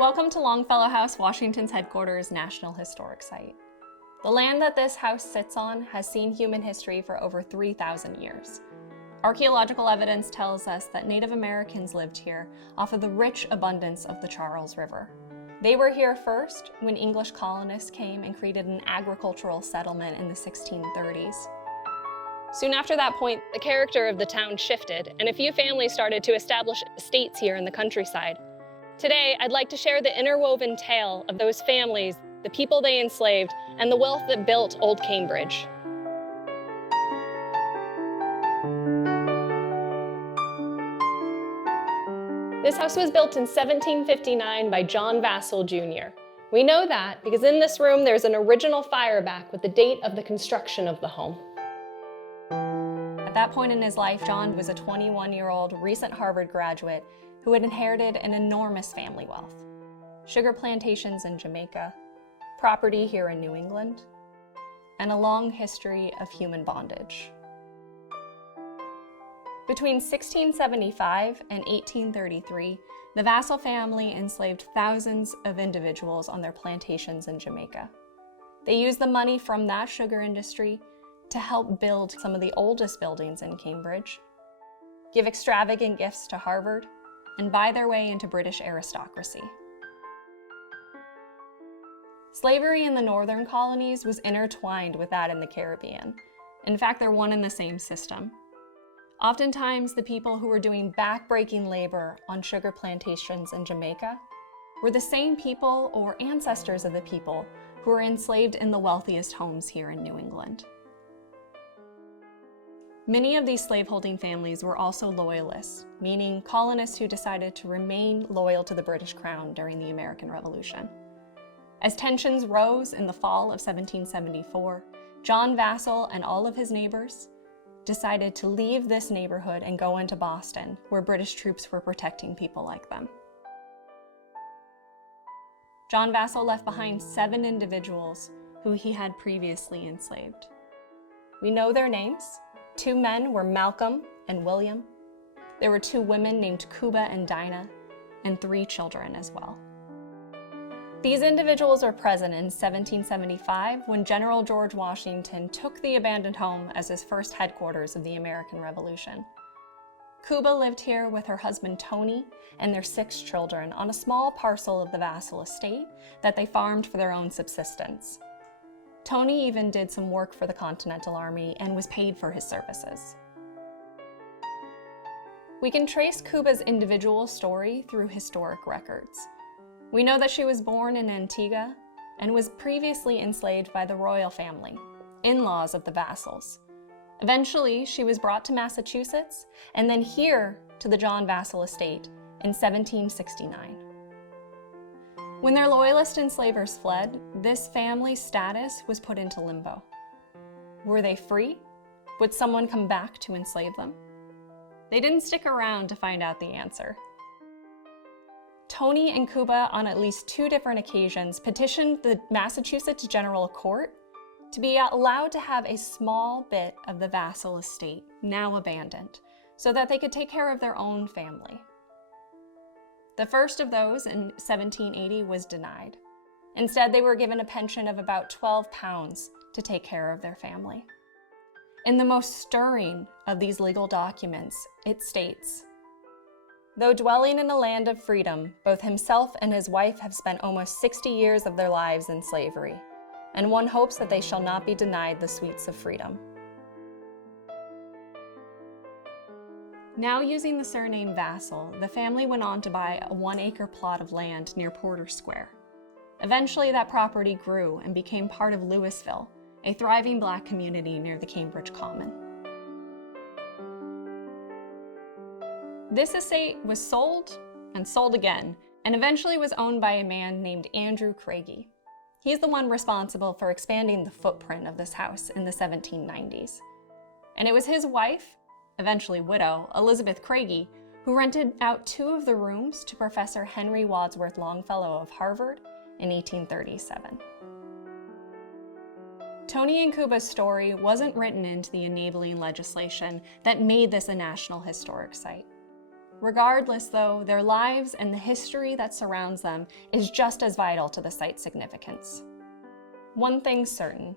Welcome to Longfellow House, Washington's headquarters National Historic Site. The land that this house sits on has seen human history for over 3,000 years. Archaeological evidence tells us that Native Americans lived here off of the rich abundance of the Charles River. They were here first when English colonists came and created an agricultural settlement in the 1630s. Soon after that point, the character of the town shifted, and a few families started to establish estates here in the countryside. Today, I'd like to share the interwoven tale of those families, the people they enslaved, and the wealth that built Old Cambridge. This house was built in 1759 by John Vassall, Jr. We know that because in this room there's an original fireback with the date of the construction of the home. At that point in his life, John was a 21-year-old recent Harvard graduate who had inherited an enormous family wealth. Sugar plantations in Jamaica, property here in New England, and a long history of human bondage. Between 1675 and 1833, the Vassall family enslaved thousands of individuals on their plantations in Jamaica. They used the money from that sugar industry to help build some of the oldest buildings in Cambridge, give extravagant gifts to Harvard, and buy their way into British aristocracy. Slavery in the northern colonies was intertwined with that in the Caribbean. In fact, they're one and the same system. Oftentimes, the people who were doing back-breaking labor on sugar plantations in Jamaica were the same people or ancestors of the people who were enslaved in the wealthiest homes here in New England. Many of these slaveholding families were also loyalists, meaning colonists who decided to remain loyal to the British Crown during the American Revolution. As tensions rose in the fall of 1774, John Vassall and all of his neighbors decided to leave this neighborhood and go into Boston, where British troops were protecting people like them. John Vassall left behind 7 individuals who he had previously enslaved. We know their names. 2 men were Malcolm and William. There were 2 women named Cuba and Dinah, and 3 children as well. These individuals were present in 1775 when General George Washington took the abandoned home as his first headquarters of the American Revolution. Cuba lived here with her husband Tony and their 6 children on a small parcel of the Vassall estate that they farmed for their own subsistence. Tony even did some work for the Continental Army and was paid for his services. We can trace Cuba's individual story through historic records. We know that she was born in Antigua and was previously enslaved by the royal family, in-laws of the Vassalls. Eventually, she was brought to Massachusetts and then here to the John Vassall estate in 1769. When their loyalist enslavers fled, this family's status was put into limbo. Were they free? Would someone come back to enslave them? They didn't stick around to find out the answer. Tony and Cuba, on at least 2 different occasions, petitioned the Massachusetts General Court to be allowed to have a small bit of the Vassall estate, now abandoned, so that they could take care of their own family. The first of those, in 1780, was denied. Instead, they were given a pension of about £12 to take care of their family. In the most stirring of these legal documents, it states, "Though dwelling in a land of freedom, both himself and his wife have spent almost 60 years of their lives in slavery, and one hopes that they shall not be denied the sweets of freedom." Now using the surname Vassall, the family went on to buy a 1-acre plot of land near Porter Square. Eventually that property grew and became part of Louisville, a thriving Black community near the Cambridge Common. This estate was sold and sold again, and eventually was owned by a man named Andrew Craigie. He's the one responsible for expanding the footprint of this house in the 1790s. And it was his wife, eventually widow, Elizabeth Craigie, who rented out 2 of the rooms to Professor Henry Wadsworth Longfellow of Harvard in 1837. Tony and Cuba's story wasn't written into the enabling legislation that made this a National Historic Site. Regardless, though, their lives and the history that surrounds them is just as vital to the site's significance. One thing's certain: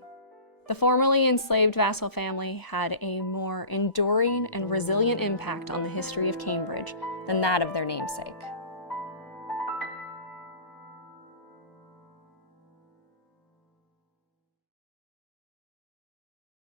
the formerly enslaved Vassall family had a more enduring and resilient impact on the history of Cambridge than that of their namesake.